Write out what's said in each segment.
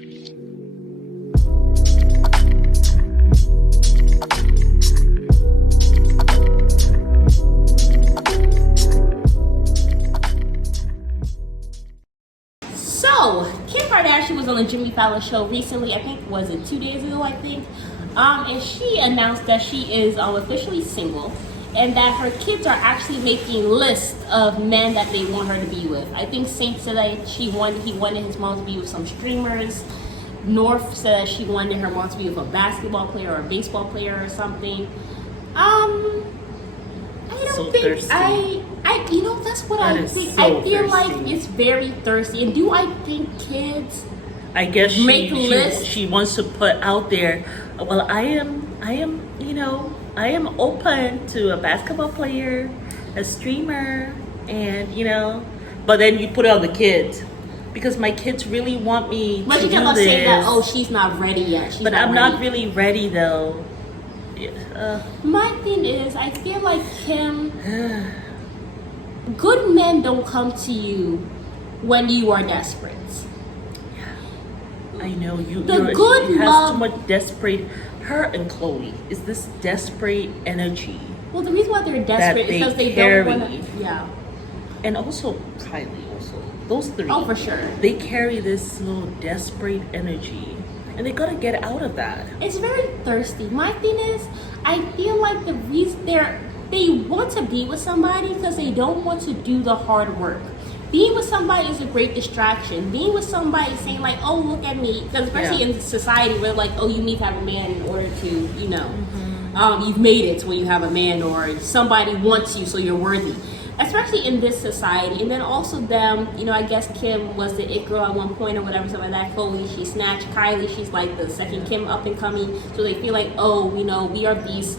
So, Kim Kardashian was on the Jimmy Fallon show recently. I think, was it 2 days ago, I think? And she announced that she is officially single and that her kids are actually making lists of men that they want her to be with. I think Saint said that he wanted his mom to be with some streamers. North said that she wanted her mom to be with a basketball player or a baseball player or something. I don't so think thirsty. That's what That I is think. so I feel thirsty. like it's very thirsty. And do I think kids I guess make lists? she wants to put out there, well, I am open to a basketball player, a streamer, and but then you put it on the kids. Because my kids really want me But to you do kept on this. saying that, she's not ready yet. I'm not really ready though. My thing is, I feel like Kim, good men don't come to you when you are desperate. I know you. The good she has love- too much desperate. Her and Chloe is this desperate energy, Well, the reason why they're desperate is because they carry. don't want to. Yeah. And also Kylie. Also, those three. Oh, for sure. They carry this little desperate energy, and they gotta get out of that. It's very thirsty. My thing is, I feel like the reason they want to be with somebody because they don't want to do the hard work. Being with somebody is a great distraction. Being with somebody saying like, "Oh, look at me," because especially in society where like, "Oh, you need to have a man in order to, you've made it when you have a man, or somebody wants you, so you're worthy." Especially in this society, and then also them, I guess Kim was the it girl at one point or whatever, something like that. Chloe, she snatched Kylie. She's like the second Kim up and coming. So they feel like, we are these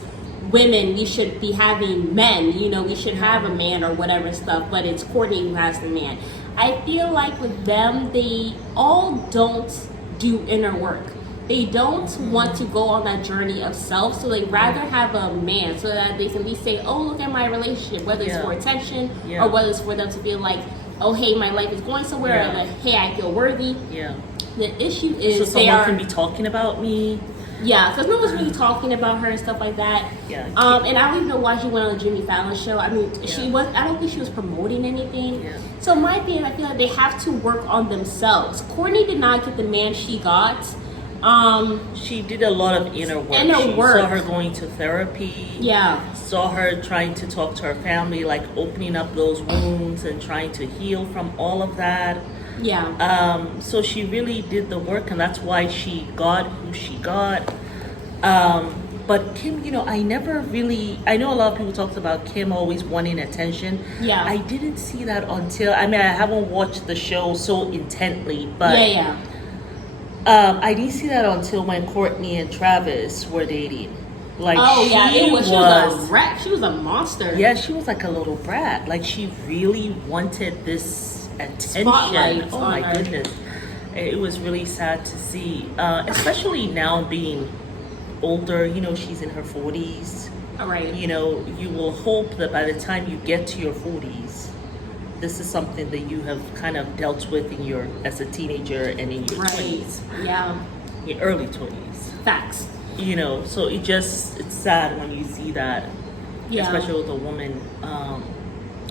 women, we should be having men, we should have a man or whatever stuff, but it's Courtney who has the man. I feel like with them, they all don't do inner work. They don't want to go on that journey of self, so they rather have a man so that they can be saying, "Oh, look at my relationship," whether it's for attention or whether it's for them to feel like, "Oh, hey, my life is going somewhere," or like, "Hey, I feel worthy." Yeah. The issue is so someone can be talking about me. Yeah, because no one's really talking about her and stuff like that. Yeah. And I don't even know why she went on the Jimmy Fallon show. I mean, I don't think she was promoting anything. Yeah. So my thing, I feel like they have to work on themselves. Courtney did not get the man she got. She did a lot of inner work. Inner work. Saw her going to therapy. Yeah. Saw her trying to talk to her family, like opening up those wounds and trying to heal from all of that. Yeah. So she really did the work, and that's why she got who she got. But Kim, I know a lot of people talked about Kim always wanting attention. Yeah. I didn't see that until, I haven't watched the show so intently, but Yeah. I didn't see that until when Courtney and Travis were dating. Like, she was a wreck. She was a monster. Yeah, she was like a little brat. Like, she really wanted this attention. Spotlight oh on my her. goodness. It was really sad to see, especially now being older. She's in her 40s. All right. You will hope that by the time you get to your 40s, this is something that you have kind of dealt with as a teenager and in your 20s. Yeah. Your early 20s. Facts. So it's sad when you see that, especially with a woman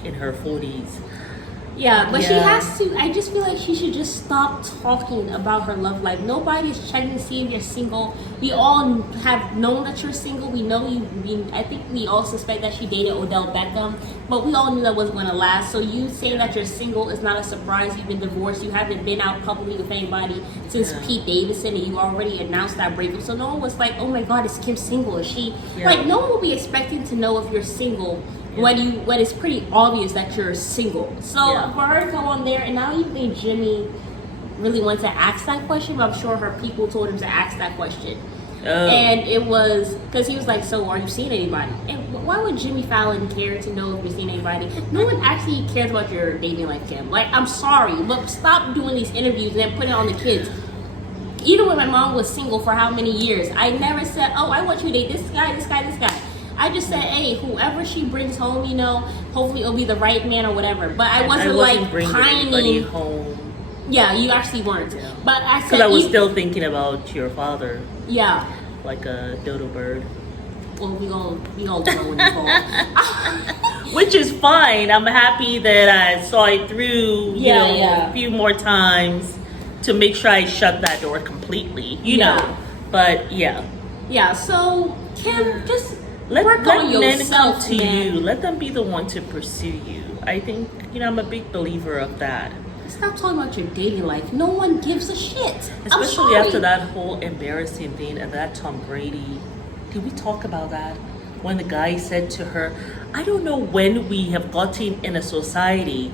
in her 40s. Yeah, but she has to. I just feel like she should just stop talking about her love life. Nobody's checking to see if you're single. We all have known that you're single. We know you. I think we all suspect that she dated Odell Beckham, but we all knew that wasn't going to last. So you saying that you're single is not a surprise. You've been divorced. You haven't been out publicly with anybody since Pete Davidson, and you already announced that breakup. So no one was like, "Oh my God, is Kim single? Is she?" Like, no one will be expecting to know if you're single. When it's pretty obvious that you're single. So for her to come on there, and I don't even think Jimmy really wanted to ask that question, but I'm sure her people told him to ask that question. And it was because he was like, "So are you seeing anybody?" And why would Jimmy Fallon care to know if you're seeing anybody? No one actually cares about your dating life, Kim. Like, I'm sorry, but stop doing these interviews and then put it on the kids. Even when my mom was single for how many years, I never said, "Oh, I want you to date this guy, this guy, this guy." I just said, "Hey, whoever she brings home, hopefully it'll be the right man or whatever." But I wasn't like bringing pining anybody home. Yeah, you actually weren't. Yeah. But I said Because I was still thinking about your father, yeah. like a dodo bird. Well, we all grow and evolve. Which is fine. I'm happy that I saw it through, a few more times to make sure I shut that door completely, you know. But yeah. Yeah, so Kim, just let work on men yourself, come to man. you. Let them be the one to pursue you. I think, I'm a big believer of that. Stop talking about your dating life. No one gives a shit. Especially after that whole embarrassing thing and that Tom Brady. Did we talk about that? When the guy said to her, I don't know when we have gotten in a society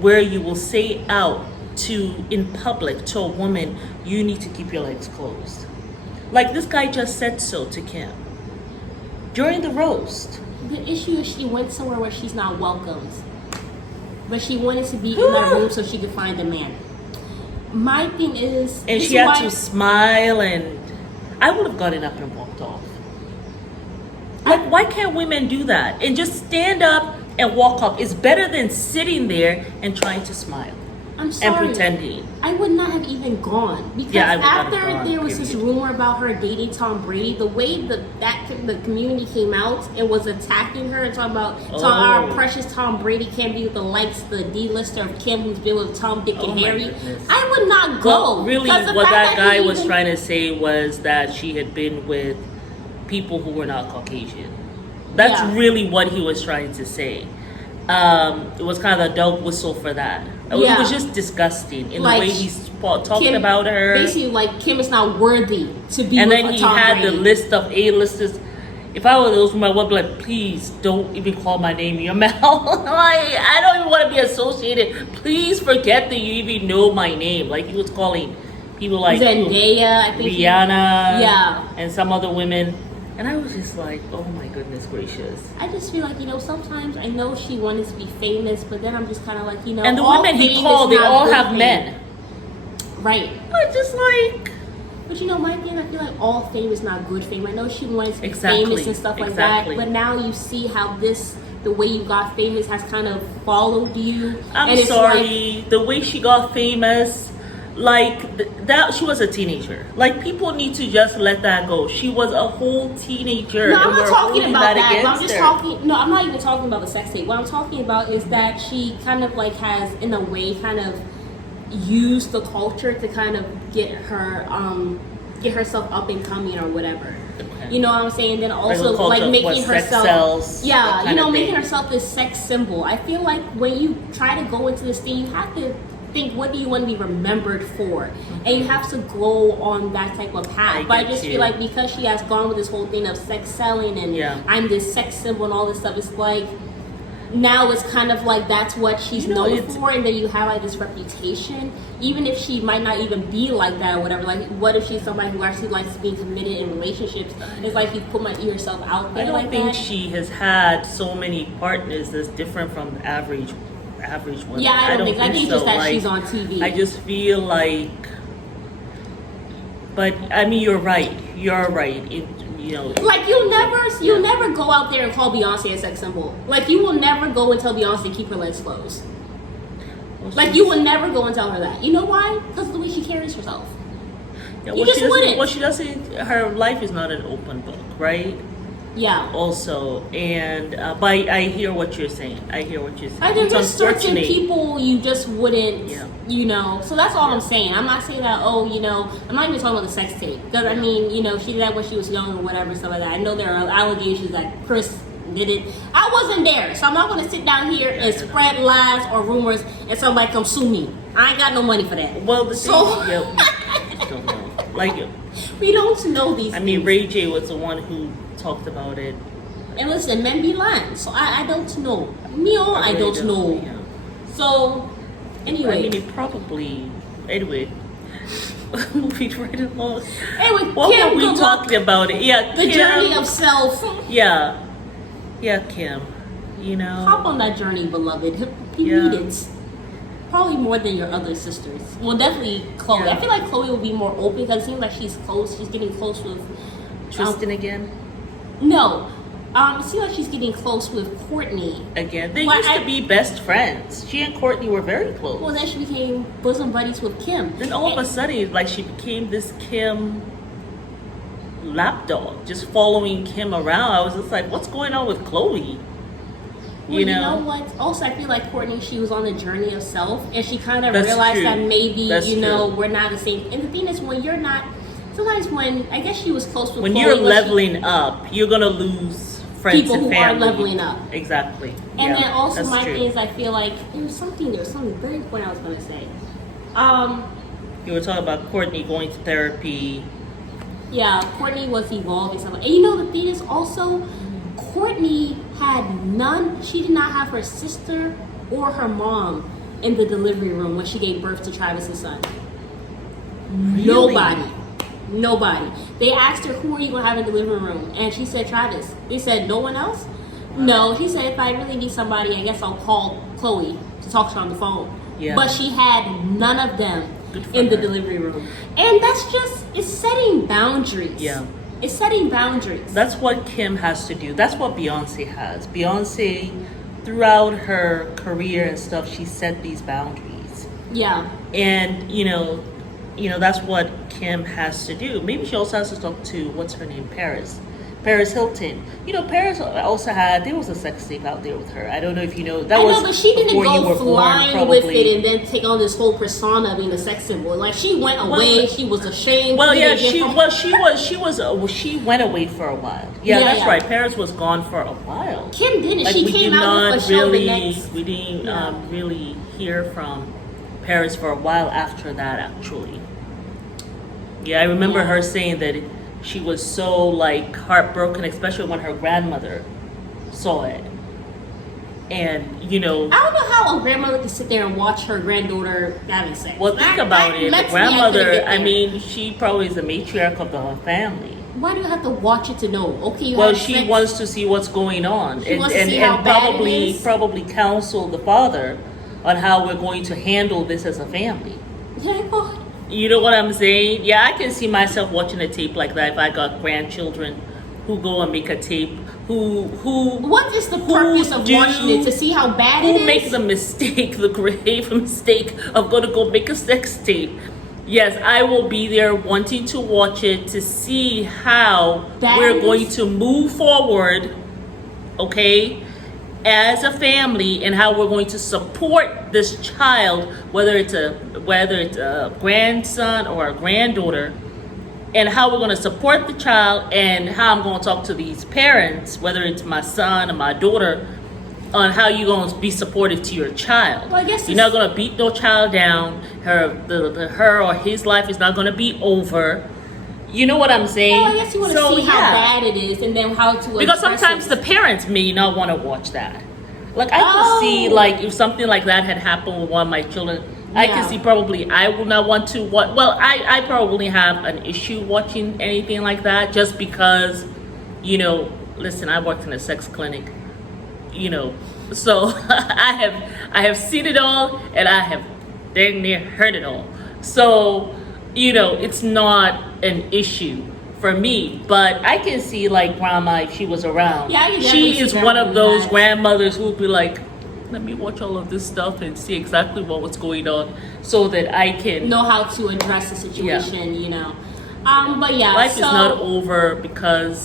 where you will say out in public to a woman, you need to keep your legs closed. Like this guy just said so to Kim during the roast. The issue is she went somewhere where she's not welcomed. But she wanted to be in that room so she could find a man. My thing is... And she had to smile, and I would have gotten up and walked off. Like, why can't women do that? And just stand up and walk off. It's better than sitting there and trying to smile. I'm sorry. And pretending. I would not have even gone. Because after there was this rumor about her dating Tom Brady, the way the community came out and was attacking her and talking about our precious Tom Brady can't be with the likes, the D-lister of Kim who's been with Tom, Dick, and Harry. I would not go. Well, really, what that guy was trying to say was that she had been with people who were not Caucasian. That's really what he was trying to say. It was kind of a dog whistle for that. It was just disgusting in the way he talked about her. Basically, like Kim is not worthy to be. And with then he Tom had Brady. the list of A-listers. If I were those women, I would be like, please don't even call my name in your mouth. I don't even want to be associated. Please forget that you even know my name. Like he was calling people like Zendaya, I think Rihanna, and some other women. And I was just like, oh my goodness gracious. I just feel like, sometimes I know she wanted to be famous, but then I'm just kind of like, And the women he called, they all have men. Right. I just like... But my thing, I feel like all fame is not good fame. I know she wanted to be famous and stuff like that, but now you see how the way you got famous has kind of followed you. I'm sorry, the way she got famous... that she was a teenager. Like people need to just let that go. She was a whole teenager. No, I'm not talking about that. I'm just talking. No, I'm not even talking about the sex tape. What I'm talking about is that she kind of has, in a way, kind of used the culture to kind of get herself up and coming or whatever. Okay. You know what I'm saying? Then also making herself, making herself this sex symbol. I feel like when you try to go into this thing, you have to think, what do you want to be remembered for? And you have to go on that type of path. But I just feel like because she has gone with this whole thing of sex selling and I'm this sex symbol and all this stuff, it's like now it's kind of like that's what she's known for, and then you have this reputation, even if she might not even be like that or whatever. Like, what if she's somebody who actually likes being committed in relationships? It's like you put yourself out there. I don't think she has had so many partners that's different from the average women. Yeah, I don't think it's just that she's on TV. I just feel like, but I mean, you're right. Like you'll never go out there and call Beyonce a sex symbol. Like you will never go and tell Beyonce to keep her legs closed. Like you will never go and tell her that. You know why? Because of the way she carries herself. Yeah, you just wouldn't. Well, she doesn't. Her life is not an open book, right? Yeah. Also, and but I hear what you're saying. I there's just certain people you just wouldn't, So that's all I'm saying. I'm not saying that. I'm not even talking about the sex tape because I mean, she did that when she was young or whatever, stuff like that. I know there are allegations that Chris did it. I wasn't there, so I'm not going to sit down here and spread lies or rumors and somebody come sue me. I ain't got no money for that. Well, we just don't know. Like we don't know these. I mean, Ray J was the one who talked about it. And listen, men be lying, so I don't know. I don't know. Yeah. So, anyway. I mean, it probably... Anyway. Moving right along. Anyway, what Kim, were we talking about? It? Yeah, the journey of self. Yeah. Yeah, Kim. Hop on that journey, beloved. He needs it. Probably more than your other sisters. Well, definitely Chloe. Yeah. I feel like Chloe will be more open because it seems like she's close. She's getting close with... Tristan again? No. It seems like she's getting close with Courtney. Again, they Well, used to be best friends. She and Courtney were very close. Well, then she became bosom buddies with Kim. Then all of a sudden, like, she became this Kim lapdog, just following Kim around. I was just like, what's going on with Chloe? Well, you know what? Also, I feel like Courtney, she was on the journey of self, and she kind of realized true. that maybe, That's you know, true. we're not the same. And the thing is, when you're not, sometimes when, I guess she was close with When Chloe, you're but leveling up, you're gonna lose friends people and who family. are leveling up. Exactly. And Yeah, then also that's my true. thing is, I feel like there was something very important I was gonna say. You were talking about Courtney going to therapy. Yeah, Courtney was evolving something. And you know, the thing is also, Courtney had none, she did not have her sister or her mom in the delivery room when she gave birth to Travis's son. Really? Nobody. They asked her, who are you going to have in the delivery room? And she said, Travis. They said, no one else? No. She said, if I really need somebody, I guess I'll call Chloe to talk to her on the phone. Yeah. But she had none of them Good for in the her. delivery room. And that's just, it's setting boundaries. Yeah. It's setting boundaries. That's what Kim has to do. That's what Beyonce has. Beyonce, throughout her career and stuff, she set these boundaries. Yeah. And that's what Kim has to do. Maybe she also has to talk to, what's her name, Paris Hilton. Paris also there was a sex tape out there with her. I don't know if you know. That I was know, but she didn't before you go were born, flying with probably. it and then take on this whole persona of being a sex symbol. Like, she went away. She was ashamed. Well, yeah, didn't get she went away for a while. Yeah, Yeah, that's yeah. right. Paris was gone for a while. Kim didn't. Like, She we came did out with not a show really, the next. we didn't Yeah. really hear from Paris for a while after that, actually. Yeah, I remember Yeah. her saying that she was so, like, heartbroken, especially when her grandmother saw it. And, I don't know how a grandmother can sit there and watch her granddaughter having sex. well, think about it. The Mentally, I couldn't grandmother, get I there. mean, she probably is the matriarch of the family. Why do you have to watch it to know? Okay, you Well, have she sex. wants to see what's going on, She wants to see how bad it probably is. counsel the father on how we're going to handle this as a family. Yeah, well, You know what I'm saying? Yeah, I can see myself watching a tape like that if I got grandchildren who go and make a tape who what is the purpose of watching it? To see how bad it who is? make the mistake, the grave mistake of going to go make a sex tape. Yes, I will be there wanting to watch it to see how That we're is- going to move forward, okay, as a family, and how we're going to support this child, whether it's a grandson or a granddaughter, and how we're going to support the child, and how I'm going to talk to these parents, whether it's my son or my daughter, on how you're going to be supportive to your child. Well, I guess You're not going to beat no child down. Her or his life is not going to be over. You know what I'm saying? Well, I guess you want to So, see how yeah. bad it is and then how to Because address sometimes it. the parents may not want to watch that. Like, I Oh. could see, like, if something like that had happened with one of my children, I Yeah. can see probably I would not want to watch. Well, I probably have an issue watching anything like that just because, listen, I worked in a sex clinic, so I have seen it all and I have dang near heard it all. So, it's not an issue for me, but I can see, like, grandma, if she was around. Yeah, I can definitely She see is grandma one of doing those that. grandmothers who would be like, let me watch all of this stuff and see exactly what's going on so that I can. know how to address the situation, But yeah, Life so, is not over because,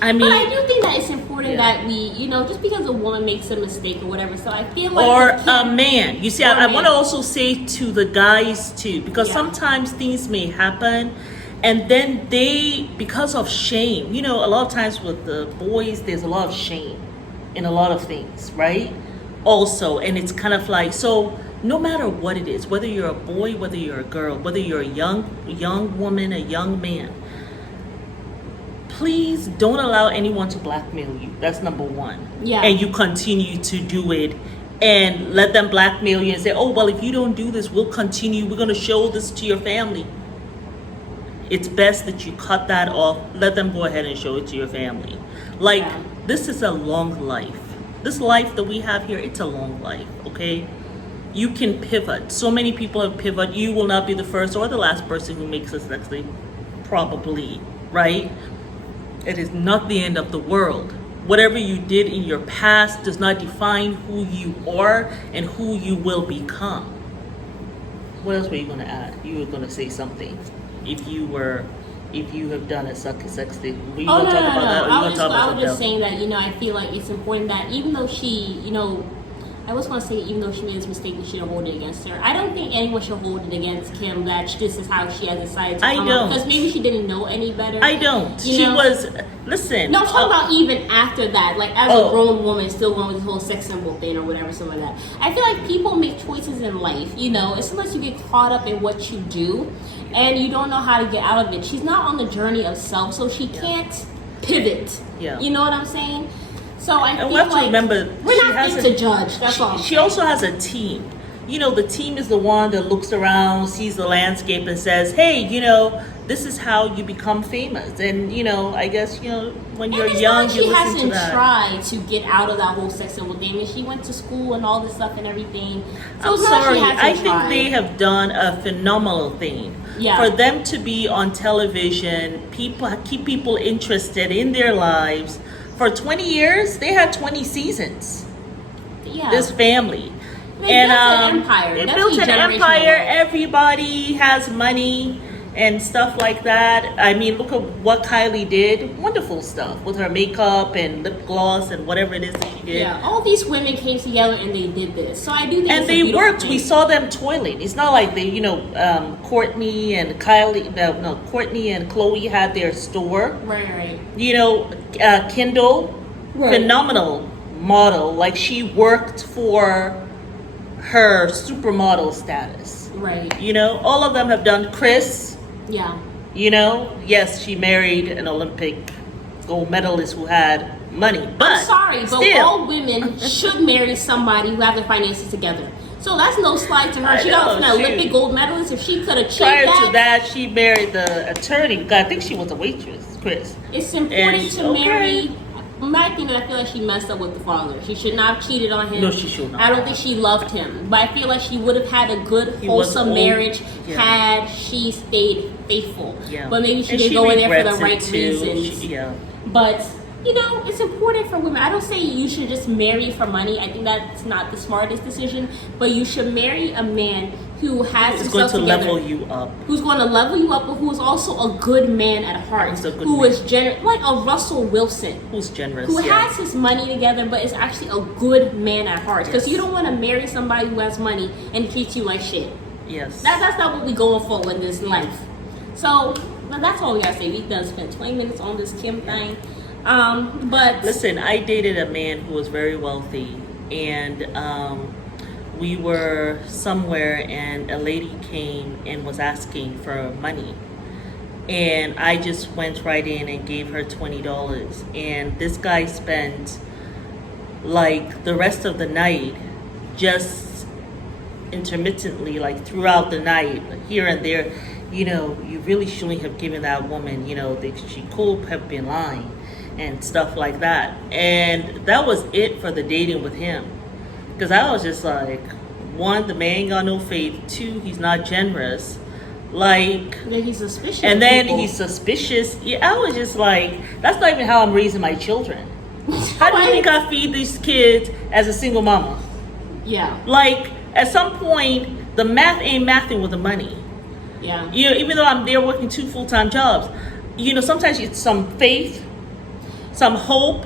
I mean, But I do think that it's important Yeah. that we, just because a woman makes a mistake or whatever. So I feel like or we can't- a man. You see, Or I a want to man. also say to the guys too, because Yeah. sometimes things may happen, and then because of shame, a lot of times with the boys, there's a lot of shame in a lot of things, right? Also, and it's kind of like, so no matter what it is, whether you're a boy, whether you're a girl, whether you're a young woman, a young man, please don't allow anyone to blackmail you. That's number one. Yeah. And you continue to do it and let them blackmail you and say, oh, well, if you don't do this, we'll continue. We're going to show this to your family. It's best that you cut that off. Let them go ahead and show it to your family. Like, Yeah. this is a long life. This life that we have here, it's a long life, okay? You can pivot. So many people have pivoted. You will not be the first or the last person who makes a sex tape, probably, right? It is not the end of the world. Whatever you did in your past does not define who you are and who you will become. What else were you going to add? You were going to say something. If you have done a sex thing, were you going to talk about that? Or I you was going to talk about just something else? saying that, I feel like it's important that even though she, I was going to say even though she made this mistake, we shouldn't hold it against her. I don't think anyone should hold it against Kim that this is how she has decided to come up. Because maybe she didn't know any better. I don't. Listen. No, I'm talking about even after that, like as a grown woman still going with this whole sex symbol thing or whatever, something like that. I feel like people make choices in life, and sometimes you get caught up in what you do and you don't know how to get out of it. She's not on the journey of self, so she can't pivot. Yeah. You know what I'm saying? So I feel we have to remember, we're not here to judge. That's all. She also has a team. The team is the one that looks around, sees the landscape, and says, "Hey, this is how you become famous." And I guess when you're young, you listen to that. She hasn't tried to get out of that whole sex symbol thing, and she went to school and all this stuff and everything. So I'm sorry, I think they have done a phenomenal thing. Yeah. For them to be on television, keep people interested in their lives. For 20 years, they had 20 seasons. Yeah. This family. They built an empire. It built an empire. Everybody has money and stuff like that. I mean, look at what Kylie did. Wonderful stuff with her makeup and lip gloss and whatever it is that she did. Yeah, all these women came together and they did this. So I do think and they worked. We saw them toiling. It's not like they, Courtney and Courtney and Chloe had their store. Right. Kendall, phenomenal model. Like she worked for her supermodel status. Right. All of them have done. Chris. Yeah. Yes, she married an Olympic gold medalist who had money. But I'm sorry, but still. all women should marry somebody who have their finances together. So that's no slide to her. She got an Olympic gold medalist. If she could achieve prior to that, she married the attorney. I think she was a waitress, Chris. It's important to marry. My thing that I feel like she messed up with the father. She should not have cheated on him. No, she should not. I don't think she loved him. But I feel like she would have had a good, wholesome marriage had she stayed faithful. Yeah. But maybe she didn't go in there for the right reasons. Yeah. But, it's important for women. I don't say you should just marry for money. I think that's not the smartest decision. But you should marry a man who has himself together. Who's going to level you up. Who's going to level you up, but who's also a good man at heart. Who is generous, like a Russell Wilson. Who's generous. Who has his money together, but is actually a good man at heart. Because you don't want to marry somebody who has money and treats you like shit. Yes. That's not what we're going for in this life. So, that's all we got to say. We done spent 20 minutes on this Kim thing. But listen, I dated a man who was very wealthy, and we were somewhere and a lady came and was asking for money, and I just went right in and gave her $20, and this guy spent like the rest of the night just intermittently, like throughout the night, here and there. You really shouldn't have given that woman, she could have been lying and stuff like that. And that was it for the dating with him. Because I was just like, one, the man ain't got no faith. Two, he's not generous. Then he's suspicious. And then he's suspicious. Yeah, I was just like, that's not even how I'm raising my children. How do you think I feed these kids as a single mama? Yeah. At some point, the math ain't mathing with the money. Yeah. Even though I'm there working 2 full-time jobs, sometimes it's some faith, some hope,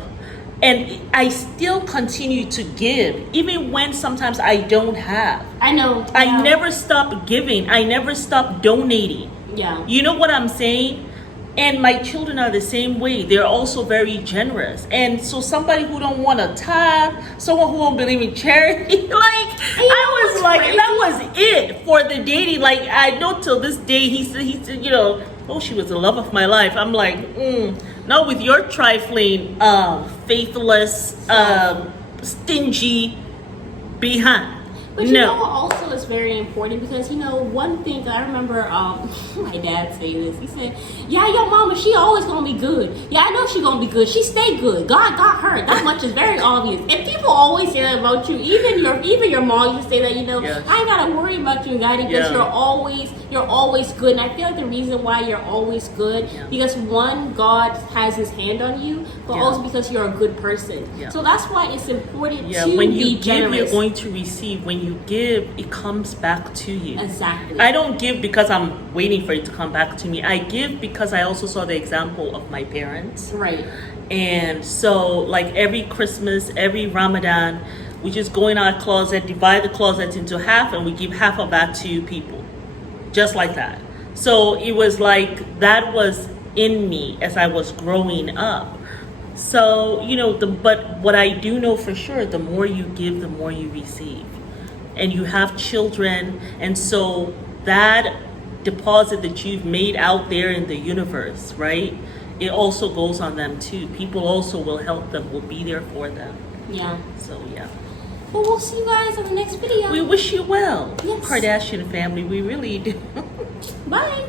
and I still continue to give, even when sometimes I don't have. I know. I never stop giving. I never stop donating. Yeah. You know what I'm saying? And my children are the same way. They're also very generous. And so somebody who don't want to tithe, someone who don't believe in charity, I was like, crazy? That was it for the dating. I know till this day, he said, oh, she was the love of my life. I'm like, no, with your trifling, faithless, stingy behind. But you know what also is very important, because you know one thing I remember my dad saying this. He said, "Yeah, your mama, she always gonna be good. Yeah, I know she gonna be good. She stay good. God got her. That much is very obvious." And people always say that about you. Even your mom used to say that. You know, Yes. I ain't gotta worry about you, guy, because you're always good. And I feel like the reason why you're always good, because one, God has His hand on you, but also because you're a good person. So that's why it's important to when be you give, generous. you're going to receive. When you give, it comes back to you. Exactly. I don't give because I'm waiting for it to come back to me. I give because I also saw the example of my parents. Right. And so, like every Christmas, every Ramadan, we just go in our closet, divide the closet into half, and we give half of that to people. Just like that. So it was like that was in me as I was growing up. So, you know, but what I do know for sure, the more you give, the more you receive. And you have children, and so that deposit that you've made out there in the universe, right? It also goes on them too. People also will help them, will be there for them. Yeah. So, yeah. Well, we'll see you guys on the next video. We wish you well, Yes. Kardashian family. We really do. Bye.